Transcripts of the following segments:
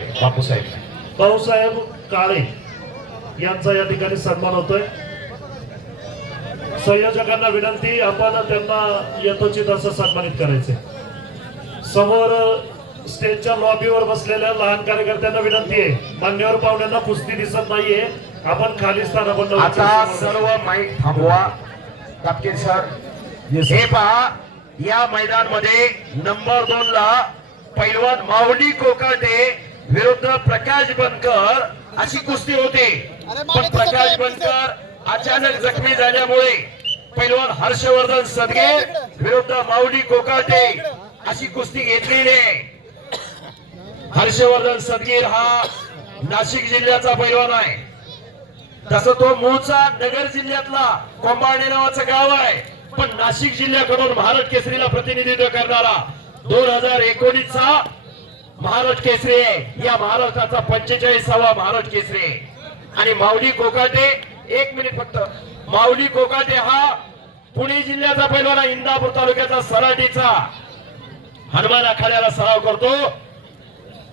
बापूसाहेब. भाऊसाहेब काळे यांचा या ठिकाणी सन्मान होतोय. संयोजकांना विनंती आपण त्यांना यथोचित असं सन्मानित करायचे समोर स्टेजच्या लॉबीवर बसलेल्या लहान कार्यकर्त्यांना विनंती आहे. मान्यवर पाहुण्यांना कुस्ती दिसत नाहीये. आपण खाली स्थान आपण आता सर्व माईक थांबवा. तापकीर सर. हे पहा या मैदानमध्ये नंबर दोन ला पैलवान माऊली कोकाटे विरुद्ध प्रकाश बनकर अशी कुस्ती होती. पण प्रकाश बनकर अचानक जखमी झाल्यामुळे पैलवान हर्षवर्धन सदगे विरुद्ध माऊली कोकाटे अशी कुस्ती घेतलेली आहे हर्षवर्धन सदगीर हा नाशिक जिल्ह्याचा पैलवान आहे. तसं तो मूळचा नगर जिल्ह्यातला कोंबाणे नावाचं गाव आहे. पण नाशिक जिल्ह्याकडून महाराष्ट्र केसरीला प्रतिनिधित्व करणारा दोन हजार एकोणीस चा महाराष्ट्र केसरी आहे. या महाराष्ट्राचा पंचेचाळीसावा महाराष्ट्र केसरी आहे. आणि माऊली कोकाटे एक मिनिट फक्त. माऊली कोकाटे हा पुणे जिल्ह्याचा पहिला इंदापूर तालुक्याचा सराटीचा. हनुमान आखाड्याला सराव करतो.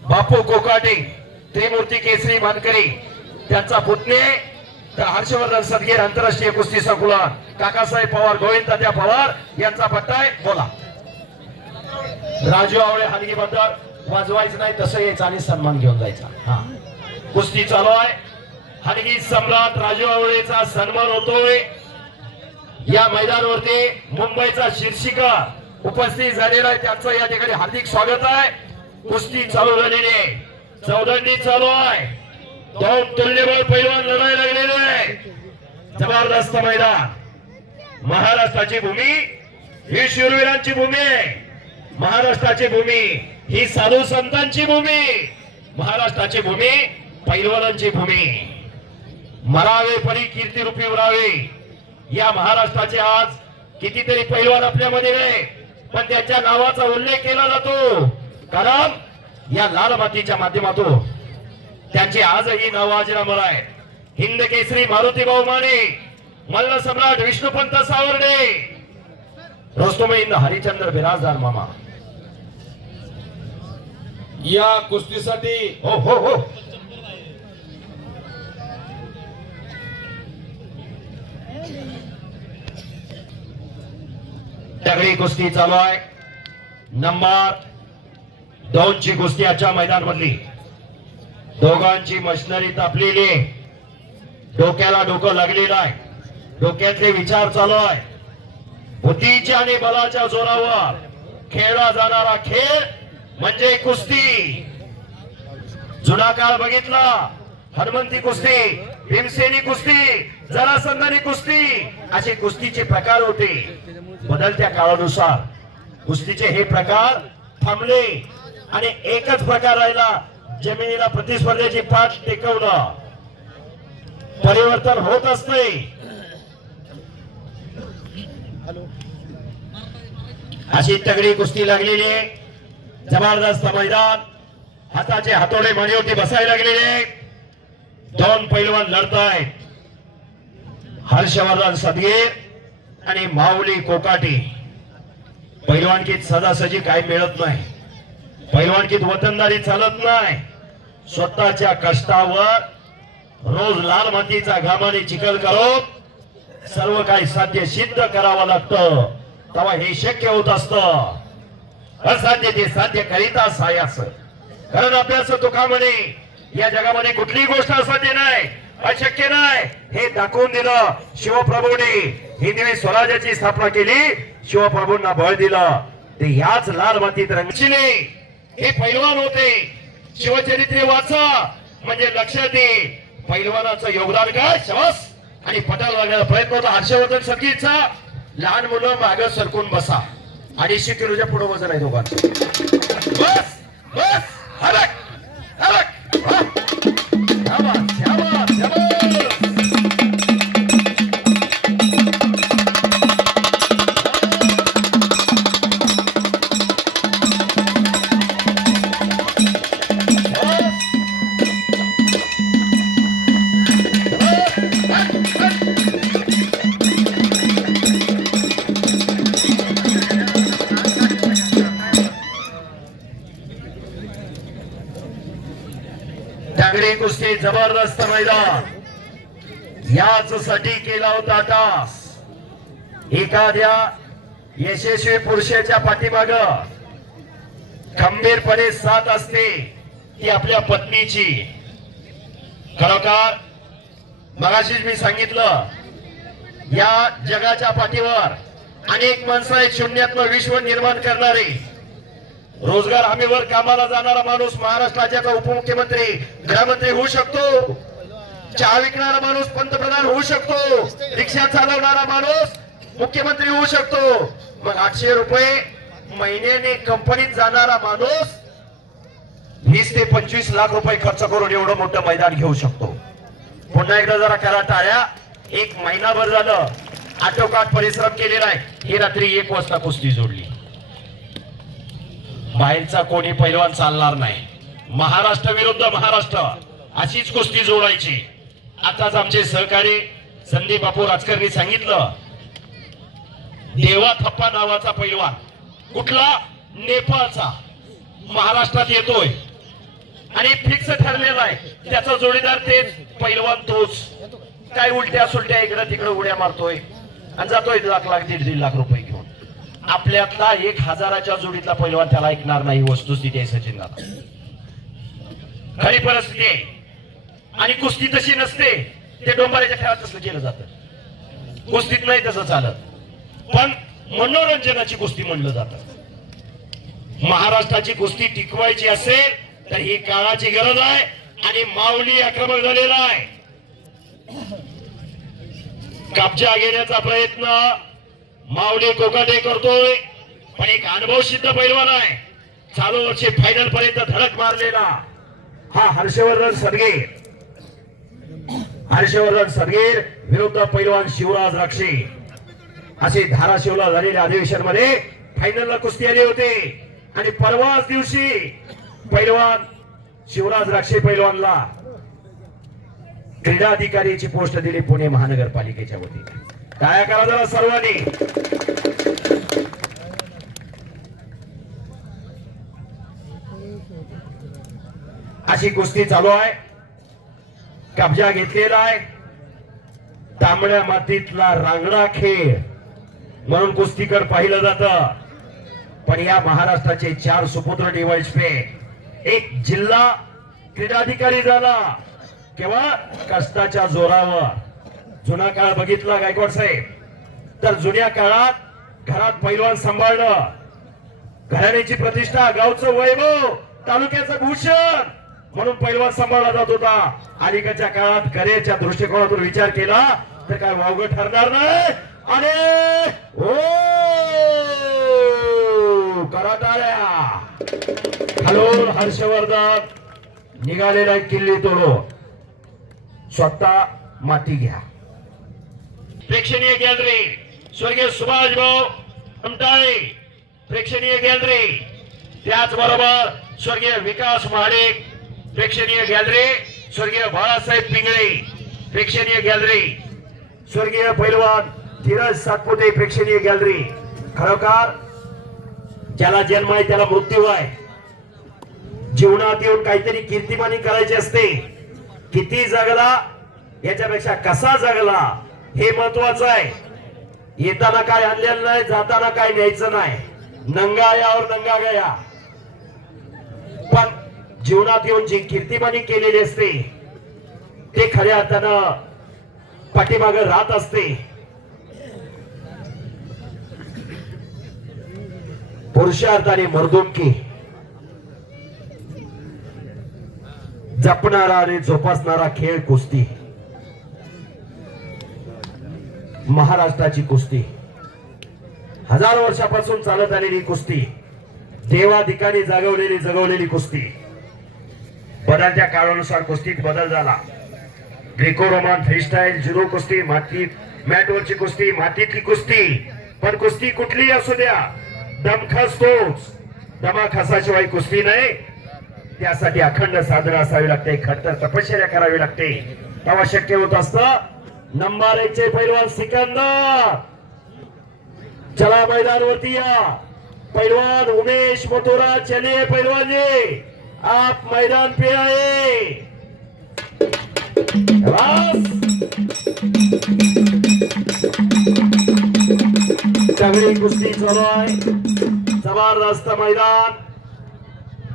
बापू कोकाटे त्रिमूर्ती केसरी मानकरी. त्यांचा पुतणे. तर हर्षवर्धन सदगीर आंतरराष्ट्रीय कुस्ती संकुलन काकासाहेब पवार गोविंद तात्या पवार यांचा पट्टा आहे. बोला. राजू आवळे हलगी बंदर. वाजवायचं नाही तसं यायचं आणि सन्मान घेऊन जायचा. हा. कुस्ती चालू आहे. हलगी सम्राट राजू आवळेचा सन्मान होतोय. या मैदानावरती मुंबईचा शीर्षिका उपस्थित झालेला आहे. त्यांचं या ठिकाणी हार्दिक स्वागत आहे. कुस्ती चालू झालेली आहे. चौदंडी चालू आहे. दोन तुल्यबळ पैलवान लढाई लागलेले आहे. जबरदस्त मैदान. महाराष्ट्राची भूमी ही शूरवीरांची भूमी आहे. महाराष्ट्राची भूमी. ही साधू संतांची भूमी महाराष्ट्राची भूमी पैलवानांची भूमी. मरावे परी कीर्ती रूपी उरावे. या महाराष्ट्राचे आज कितीतरी पैलवान आपल्यामध्ये नाही पण त्यांच्या नावाचा उल्लेख केला जातो. कारण या लाल मातीच्या माध्यमातून त्यांची आजही नाव अजरामर आहे. हिंद केसरी मारुती भाऊ माने मल्ल सम्राट विष्णुपंत सावर्डे. रोस्तोम हिंद हरिचंद्र बिराजदार मामा. या कुस्तीसाठी हो हो हो. दगडी कुस्ती चालू आहे. नंबर दोन ची कुस्ती आजच्या मैदान मधली दोघांची मशिनरी तापलेली डोक्याला डोकं लागलेलं आहे. डोक्यातले विचार चालू आहे. बुद्धीच्या आणि बलाच्या जोरावर खेळला जाणारा खेळ म्हणजे कुस्ती. जुना काळ बघितला. हनुमंती कुस्ती भीमसेनी कुस्ती जरासंधानी कुस्ती. असे कुस्तीचे प्रकार होते. बदलत्या काळानुसार कुस्तीचे हे प्रकार थांबले आणि एकच प्रकार राहिला. जमिनीला प्रतिस्पर्ध्याची पाठ टेकवणं. परिवर्तन होत असते. अशी तगडी कुस्ती लागलेली आहे. जबरदस्त मैदान. हाताचे हातोडे मणीवरती बसायला लागलेले दोन पैलवान लढताय. हर्षवर्धन सदगीर आणि माऊली कोकाटी. पैलवानकीत सदासजी काही मिळत नाही. पैलवानकीत वतनदारी चालत नाही. स्वतःच्या कष्टावर रोज लाल मातीचा घामाने चिखल करून सर्व काही साध्य सिद्ध करावं लागतं. तेव्हा हे शक्य होत असतं. असाध्य ते साध्य करीता सायास. कारण अभ्यास तुका म्हणे या जगामध्ये कुठलीही गोष्ट असाध्य नाही. अशक्य नाही. हे दाखवून दिलं शिवप्रभूने. हिंदवी स्वराज्याची स्थापना केली. शिवप्रभूंना बळ दिलं. ते ह्याच लाल मातीत रंगचिले हे पैलवान होते. शिवचरित्रे वाचा. म्हणजे लक्षात येईल पैलवानाचं योगदान काय? शवास. आणि पटाला लागण्याचा प्रयत्न होता. हर्षवर्धन सखीचा लहान मुलं माग सरकून बसा. अडीचशे किलोच्या पुढे वजन आहे दोघांचं. बस बस हलक हलक मैदान याच साठी केला होता टास एखाद्या यशस्वी पुरुषाच्या पाठीमाग खंबीरपणे साथ असते ती आपल्या पत्नीची. खरोखर मगाशीच मी सांगितलं या जगाच्या पाठीवर अनेक माणसं आहेत शून्यात्म विश्व निर्माण करणारे. रोजगार हमीवर कामाला जाणारा माणूस महाराष्ट्राच्या उपमुख्यमंत्री गृहमंत्री होऊ शकतो. चहा विकणारा माणूस पंतप्रधान होऊ शकतो. रिक्षा चालवणारा माणूस मुख्यमंत्री होऊ शकतो. मग आठशे रुपये महिन्याने कंपनीत जाणारा माणूस वीस ते पंचवीस लाख रुपये खर्च करून एवढं मोठं मैदान घेऊ शकतो. पुन्हा एकदा जरा करा टाळ्या. एक महिनाभर झालं. आटोकाट परिश्रम केलेला आहे. ही रात्री एक वाजता कुस्ती जोडली. बाहेरचा कोणी पैलवान चालणार नाही. महाराष्ट्र विरुद्ध महाराष्ट्र. अशीच कुस्ती जोडायची. आताच आमचे सहकारी संदीप बापू राजकरणी सांगितलं देवा थप्पा नावाचा पैलवान कुठला? नेपाळचा. महाराष्ट्रात येतोय. आणि फिक्स ठरलेला आहे त्याचा जोडीदार तेच पैलवान तोच. काय उलट्या सुलट्या इकडं तिकडं उड्या मारतोय. आणि जातोय लाख लाख दीड दीड लाख रुपये घेऊन. आपल्यातला एक हजाराच्या जोडीतला पैलवान त्याला ऐकणार नाही वस्तुस्थिती आहे सचिन दादा. खरी परिस्थिती आहे. आणि कुस्ती तशी नसते ते डोंबाऱ्याच्या खेळात तसं केलं जातं. कुस्तीत नाही तसं चालत. पण मनोरंजनाची कुस्ती म्हणलं जातं. महाराष्ट्राची कुस्ती टिकवायची असेल तर ही काळाची गरज आहे आणि माऊली आक्रमक झालेला आहे. कापच्या घेण्याचा प्रयत्न माऊली कोकाटे करतोय पण एक अनुभव सिद्ध पैलवान आहे. चालू वर्षी फायनल पर्यंत धडक मारलेला हा हर्षवर्धन सरगे हर्षवर्धन सरगेर विरुद्ध पैलवान शिवराज राक्षे. असे धाराशिवला झालेल्या अधिवेशनमध्ये फायनलला कुस्ती आली होते. आणि परवाच दिवशी पैलवान शिवराज राक्षे पैलवानला क्रीडा अधिकारीची पोस्ट दिली पुणे महानगरपालिकेच्या वतीने. काय करा जरा सर्वांनी? अशी कुस्ती चालू आहे. कब्जा घेतलेला आहे. तांबड्या मातीतला रांगडा खेळ. म्हणून कुस्तीकर पाहिलं जात. पण या महाराष्ट्राचे चार सुपुत्र डिवाइस पे एक जिल्हा क्रीडाधिकारी झाला. केव्हा कष्टाच्या जोरावर. जुना काळ बघितला गायकवाड साहेब. तर जुन्या काळात घरात पैलवान सांभाळणं. घराण्याची प्रतिष्ठा गावचं वैभव तालुक्याचं भूषण. म्हणून पैलवान सांभाळला जात होता. अलीकडच्या काळात करेच्या दृष्टिकोनातून विचार केला तर काय वावगं ठरणार नाही. आणि हो! करा टाळ्या हॅलो हर्षवर्धन निघालेला किल्ली तोडो. स्वतः माती घ्या. प्रेक्षणीय गॅलरी स्वर्गीय सुभाष भाऊ कमटाळे प्रेक्षणीय गॅलरी. त्याचबरोबर स्वर्गीय विकास महाडिक प्रेक्षणीय गॅलरी स्वर्गीय बाळासाहेब पिंगळे प्रेक्षणीय गॅलरी स्वर्गीय पैलवान धीरज सातपुते प्रेक्षणीय गॅलरी खरोखर ज्याला जन्म आहे त्याला मृत्यू आहे जीवनात येऊन काहीतरी कीर्तिमानी करायची असते किती जगला याच्यापेक्षा कसा जगला हे महत्वाचं आहे येताना काय आणलेलं नाही जाताना काय न्यायचं नाही नंगा यावर नंगा गया पण जीवनात येऊन जी कीर्तिमानी केलेली असते ते खऱ्या अर्थानं पाठीमाग राहत असते. पुरुषार्थाने मर्दुमकी. जपणारा आणि जोपासणारा खेळ कुस्ती. महाराष्ट्राची कुस्ती. हजार वर्षापासून चालत आलेली कुस्ती. देवाधिकाने जागवलेली जगवलेली कुस्ती. बदलत्या काळानुसार कुस्तीत बदल झाला. ग्रेको रोमन फ्रीस्टाईल जुरो कुस्ती मातीत मॅटवरची कुस्ती मातीतली कुस्ती. पण कुस्ती कुठलीही असू द्या. दमखस तोच. दमाखासाशिवाय कुस्ती नाही. त्यासाठी अखंड साधना असावी लागते. खडतर तपश्चर्या करावी लागते. तेव्हा शक्य होत असत. नंबर एक चे पैलवान सिकंदर. चला मैदानवरती या. पैलवान उमेश मोतोरा चले पैलवान जी आप मैदान पे आए। शाबास. दगडी कुस्ती चालू आहे। जबरदस्त मैदान।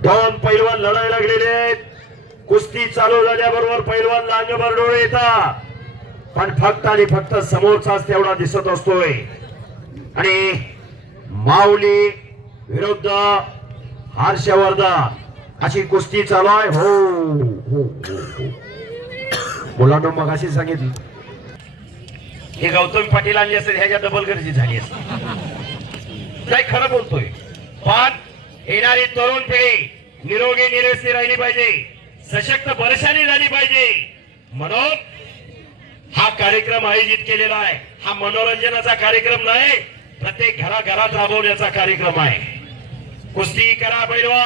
दोन पैलवान लढाई लागलेले आहेत। कुस्ती चालू झाल्याबरोबर पैलवान लांजवर डोळे येतात. पण फक्त आणि फक्त समोरचाच तेवढा दिसत असतोय. आणि माऊली विरुद्ध हर्षवर्धन. अशी कुस्ती चालू आहे हो हो, हो हो मुलांना मग अशी सांगितली. हे गौतम पाटील आणली असेल ह्याच्या डबल गरजी झाली असेल काय खरं बोलतोय. पण येणारी तरुण पिढी निरोगी निरोगी राहिली पाहिजे. सशक्त वर्षांनी झाली पाहिजे. म्हणून हा कार्यक्रम आयोजित केलेला आहे. हा मनोरंजनाचा कार्यक्रम नाही प्रत्येक घराघरात राबवण्याचा कार्यक्रम आहे. कुस्ती करा बैलवा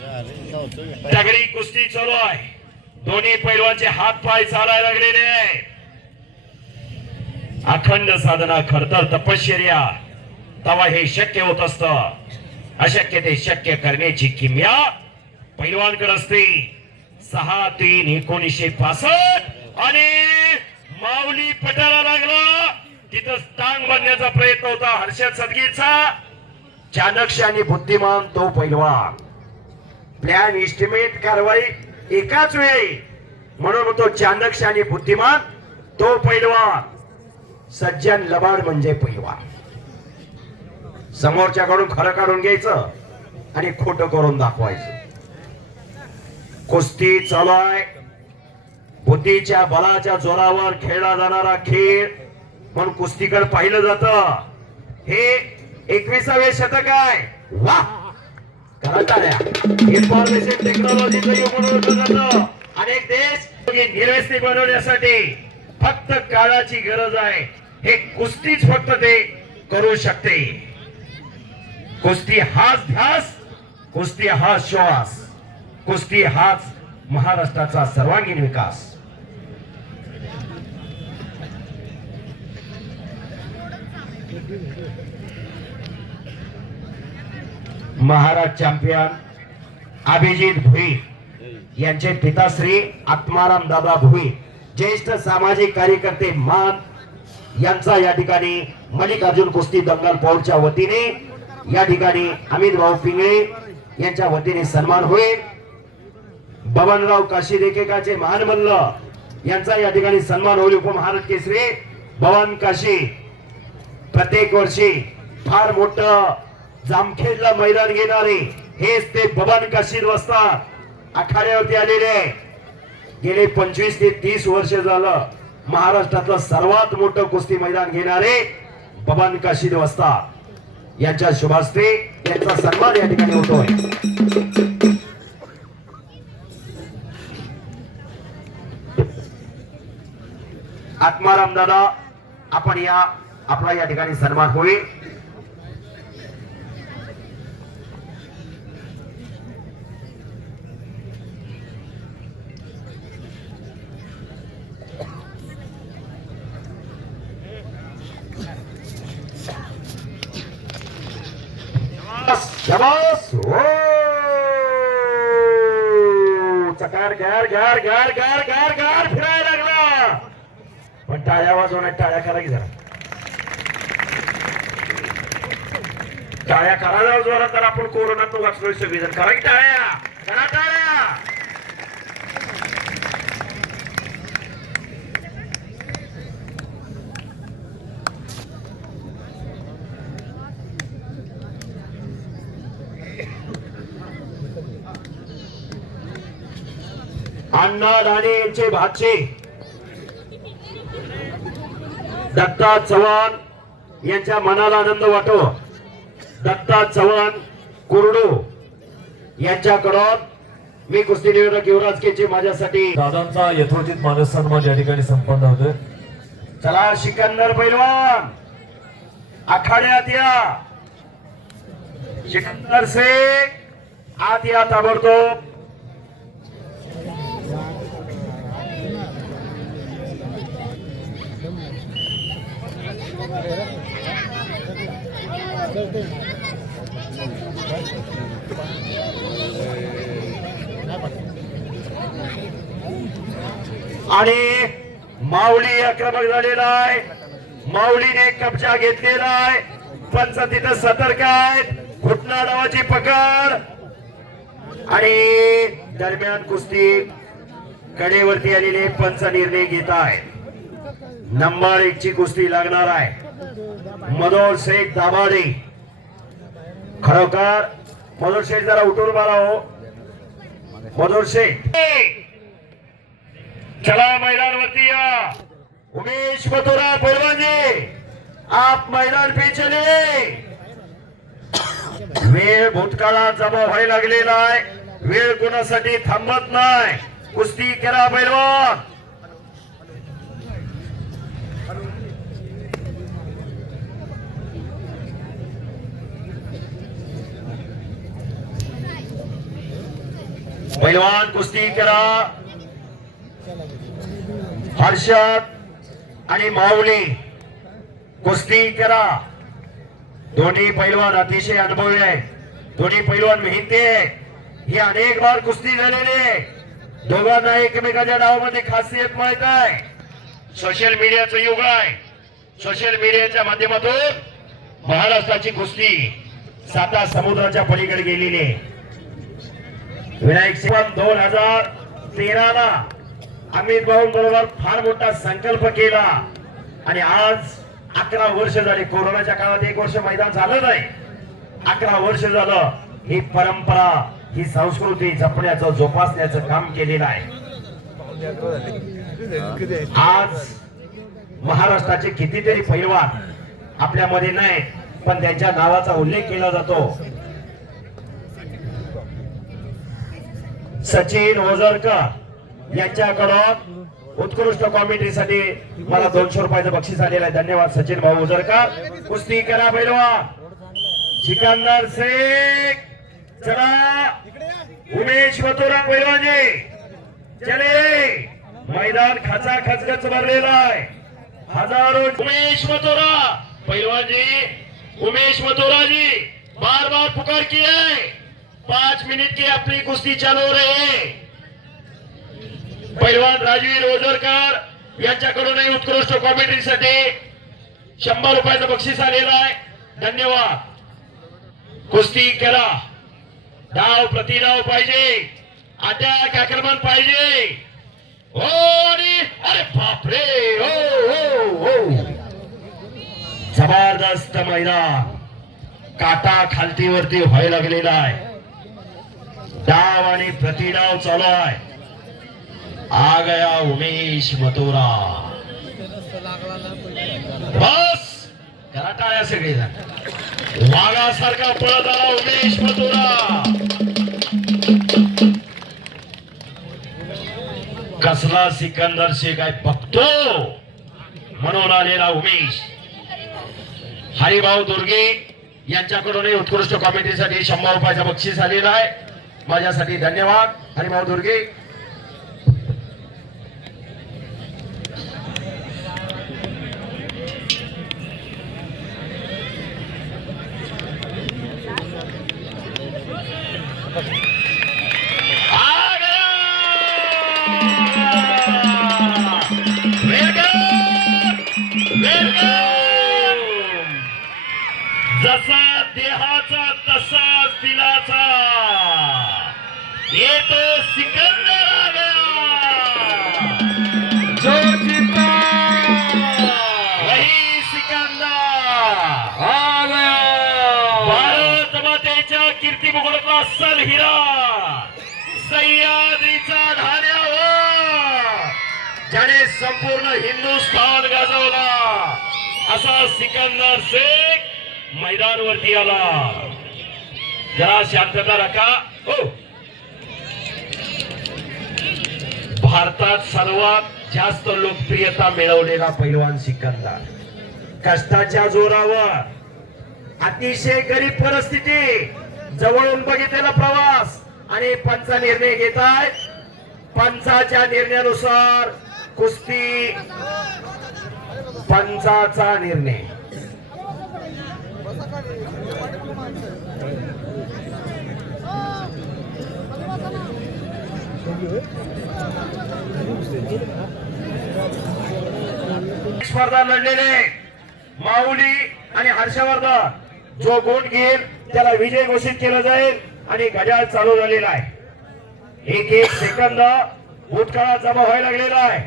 दगडी कुस्ती चालू आहे. दोन्ही पैलवानचे हात पाय चालायला लागलेले आहे अखंड साधना खडतर तपश्चर्या. तेव्हा हे शक्य होत असत. अशक्य ते शक्य करण्याची किमया पैलवानकडे असते. सहा तीन एकोणीसशे पासष्ट आणि माऊली पटाला लागला. तिथं टांग बांधण्याचा प्रयत्न होता. हर्षद सदगीरचा. चाणक्ष आणि बुद्धिमान तो पैलवान. प्लॅन इस्टिमेट कारवाई एकाच वेळी. म्हणून तो चांदक्ष आणि बुद्धिमान तो पैलवा सज्जन लबाड म्हणजे पैलवा समोरच्याकडून खरं काढून घ्यायचं आणि खोटं करून दाखवायचं. कुस्ती चालू आहे बुद्धीच्या बलाच्या जोरावर खेळला जाणारा खेळ म्हणून कुस्तीकडे पाहिलं जात. हे एकविसावे शतक आहे. वा इन्फॉर्मेशन टेक्नॉलॉजीचं युग म्हणून जातं. अनेक देश निर्वेस्ती बनवण्यासाठी फक्त काळाची गरज आहे. हे कुस्तीच फक्त ते करू शकते. कुस्ती हाच ध्यास कुस्ती हाच श्वास कुस्ती हाच महाराष्ट्राचा सर्वांगीण विकास. Thank you. महाराज चॅम्पियन अभिजित भुई यांचे पिताश्री आत्माराम दादा भुई ज्येष्ठ सामाजिक कार्यकर्ते मान यांचा या ठिकाणी मल्लिकार्जुन कुस्ती दंगल पौडच्या वतीने या ठिकाणी अमित भाऊ पिंगळे यांच्या वतीने सन्मान होईल. बबनराव काशी लेखकाचे महान मल्ल यांचा या ठिकाणी सन्मान होईल उपमहाराज केसरी. भवन काशी प्रत्येक वर्षी फार मोठं जामखेडला मैदान घेणारे हेच ते बबन काशीर वस्ता आखाड्यावरती आलेले गेले पंचवीस ते तीस वर्ष झालं महाराष्ट्रातलं सर्वात मोठं कुस्ती मैदान घेणारे बबन काशीर वस्ता यांच्या शुभास्ते यांचा सन्मान या ठिकाणी होतोय. आत्माराम दादा आपण या आपला या ठिकाणी सन्मान होईल. शाबास, शाबास. हो. चकार गार गार गार गार गार गार फिरायला लागला पण टाळ्या वाजवण्यात टाळ्या करा की जरा टाळ्या करायला जोरात तर आपण कोरोनात वाचलोय सगळेजण करा की टाळ्या करा टाळ्या भाचे. दत्ता चव्हाण यांच्या मनाला आनंद वाटो. दत्ता चव्हाण कुरडू यांच्याकडून मी कुस्ती निवेदक युवराज केचे माझ्यासाठी. दादांचा यथोचित मानस सन्मान या ठिकाणी संपन्न होतोय. चला सिकंदर पैलवान आखाड्यात या. सिकंदर शेख आत या ताबडतोब. आणि माऊली आक्रमक झालेला आहे. माऊलीने कब्जा घेतलेला आहे. पंच तिथं सतर्क आहेत. घुटना नावाची पकड. आणि दरम्यान कुस्ती कडेवरती आलेले पंच निर्णय घेत आहे नंबर एक ची कुस्ती लागणार आहे. मनोहर शेख दाभाडे. खरोखर मनोहर शेख जरा उठून मारा हो मनोहर शेख. चला मैदान वरती या. उमेश मथुरा पैलवानजी आप मैदान पे चले वेळ भूतकाळात जमा व्हायला लागलेला आहे. वेळ कोणासाठी थांबत नाही. कुस्ती करा पैलवान. पैलवान कुस्ती करा. हर्षद आणि माऊली कुस्ती करा. दोन्ही पैलवान अतिशय अनुभवी आहे दोन्ही पैलवान मेहनती आहे ही अनेक बार कुस्ती झालेली आहे. दोघांना एकमेकाच्या नावामध्ये खासियत माहीत आहे. सोशल मीडियाचं युग आहे. सोशल मीडियाच्या माध्यमातून महाराष्ट्राची कुस्ती साता समुद्राच्या पलीकडे गेलेली आहे. विनायक सिंह दोन हजार तेरा ला अमित भाऊ बरोबर फार मोठा संकल्प केला. आणि आज अकरा वर्ष झाली कोरोनाच्या काळात एक वर्ष मैदान झालं नाही. अकरा वर्ष झालं ही परंपरा ही संस्कृती जपण्याचं जोपासण्याचं काम केलेलं आहे. आज महाराष्ट्राचे कितीतरी पैलवान आपल्यामध्ये नाही पण त्यांच्या नावाचा उल्लेख केला जातो. सचिन ओझरकर यांच्याकडून उत्कृष्ट कॉमेंट्रीसाठी मला दोनशे रुपयाचं बक्षीस आलेलं आहे. धन्यवाद सचिन भाऊ ओझरकर. कुस्ती करा बैलवा सिकंदर शेख. चला. उमेश मथुरा बैलवाजी चले. मैदान खचा खचगच भरलेला आहे. हजारो उमेश मथुरा बैलवाजी उमेश मथुराजी बार बार पुकार किया पांच मिनट की अपनी कुस्ती चालू रे रही पैलवान राजवीर ओझरकर यांच्याकडूनही उत्कृष्ट कॉमेंट्रीसाठी शंभर रुपयाचं बक्षीस आलेलं आहे. धन्यवाद. कुस्ती करा डाव प्रतिडाव पाहिजे. अटॅक आक्रमण पाहिजे. हो आणि अरे बापरे! हो हो हो. जबरदस्त मैदान. काटा खालतीवरती व्हायला लागलेला आहे. डाव आणि प्रतिडाव चालू आहे. आ गया उमेश मथुरा. बस! घराटाळ्या सगळेजण. वाघासारखा पळत आला उमेश मथुरा. कसला सिकंदर शेख आहे बघतो. म्हणून आलेला उमेश. हरिभाऊ दुर्गे यांच्याकडूनही उत्कृष्ट कॉमेंट्रीसाठी शंभर रुपयाचा बक्षीस आलेला आहे. माझ्यासाठी धन्यवाद. हरिभाऊ दुर्गे. जसा देहाचा अस्सल हिरा सह्याद्रीचा ढाण्यावर! ज्याने संपूर्ण हिंदुस्थान गाजवला! असा सिकंदर शेख मैदानवरती आला. जरा शांतता राखा. हो. भारतात सर्वात जास्त लोकप्रियता मिळवलेला पैलवान सिकंदर. कष्टाच्या जोरावर अतिशय गरीब परिस्थिती जवळून बघितलेला प्रवास आणि पंचा निर्णय घेत आहेत पंचाच्या निर्णयानुसार कुस्ती पंचाचा निर्णय. स्पर्धा लढलेले माऊली आणि हर्षवर्धन जो गुण घेईल त्याला विजय घोषित केलं जाईल आणि घड्याळ चालू झालेला आहे. एक एक सेकंद भूतकाळात जमा व्हायला लागलेला आहे.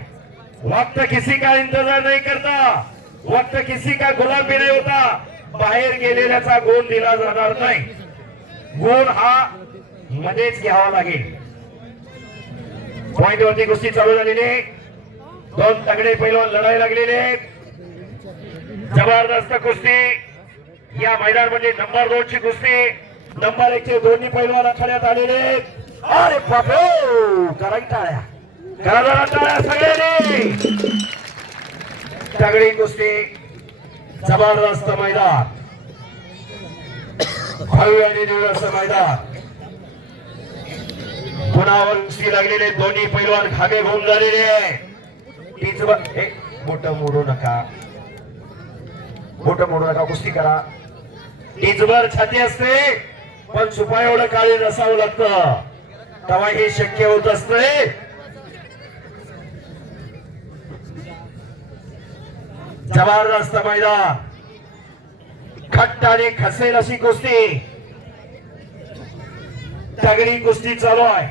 वक्त किसी का इंतजार नाही करता. वक्त किसी का गुलाबी नाही होता. बाहेर गेलेल्याचा गुण दिला जाणार नाही. गुण हा मध्येच घ्यावा लागेल. पॉइंट वरती गोष्टी चालू झालेली आहे. दोन तगडे पैलवान लढाई लागलेले जबरदस्त कुस्ती. या मैदानामध्ये नंबर दोन ची कुस्ती. नंबर एक चे दोन्ही पैलवान आखाड्यात आलेले अरे बापे करा की टाळ्या. करा जरा टाळ्या सगळ्यांनी. तगडी कुस्ती. जबरदस्त मैदान. भव्य आणि दिवस मैदान. पुन्हा कुस्ती लागलेले दोन्ही पैलवान खाबे घेऊन झालेले आहे तीच बोट मोडू नका. बोट मोडू नका कुस्ती करा. टीचभर छाती असते पण सुपा एवढं काळी नसावं लागतं. तेव्हा हे शक्य होत असते. जबरदस्त मैदान. खट्ट आणि खसेल अशी कुस्ती. तगडी कुस्ती चालू आहे.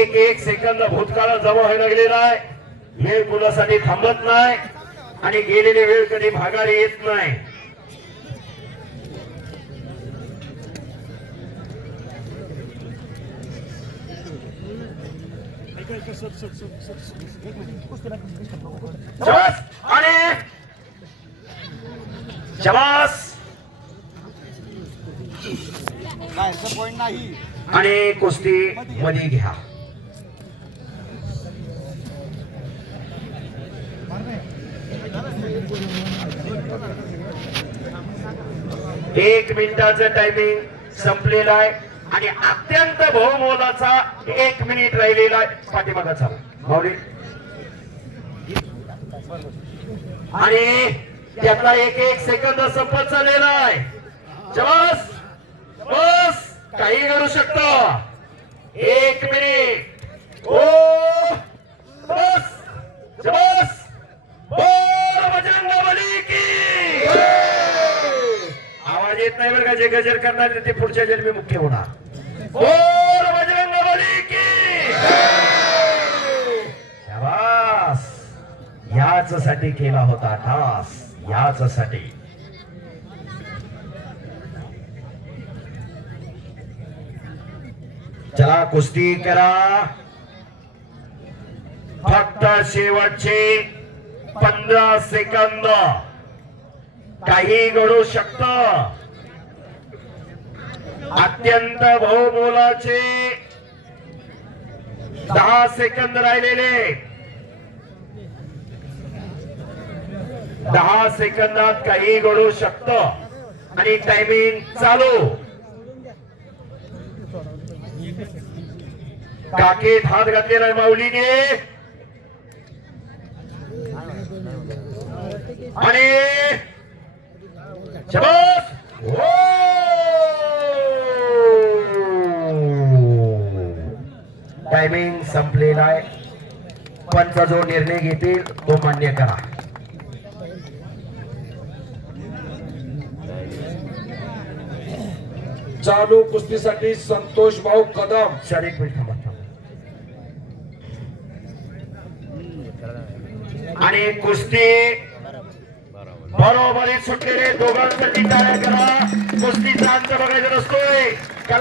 एक एक सेकंद भूतकाळात जमा व्हायला लागलेला आहे. वेळ कुणासाठी थांबत नाही आणि गेलेली वेळ कधी भागारी येत नाही. आणि आणि कुस्ती मध्ये घ्या. एक मिनिटाचं टायमिंग संपलेलं आहे आणि अत्यंत बहुमोलाचा एक मिनिट राहिलेला आहे. पाठीमागाचा. माऊली. आणि त्यातला एक एक सेकंद संपत चाललेला आहे. जवास बस काही करू शकत. एक मिनिट ओ बस बस आवाज येत नाही बरं का जे गजर करणार ते पुढच्या जन्मी मुख्य होणार. बोल बजरंगबली की! शाबास! याच साठी केला होता ठास याच साठी चला कुस्ती करा. फक्त शेवटचे पंधरा सेकंद. काही घडू शकत. अत्यंत बहुमोलाचे दहा सेकंद राहिलेले. दहा सेकंदात काही घडू शकत. आणि टायमिंग चालू. काकेत हात घातलेला माऊलीने. आणि शबास! हो! टायमिंग संपलेला आहे. पंच जो निर्णय घेतील तो मान्य करा. चालू कुस्तीसाठी संतोष भाऊ कदम. सर एक मिनिट थांबा थांबा. आणि कुस्ती बरोबरी सुटलेले दोघांसाठी टाळ्या करा. कुस्तीचा अंत बघायचा नसतोय.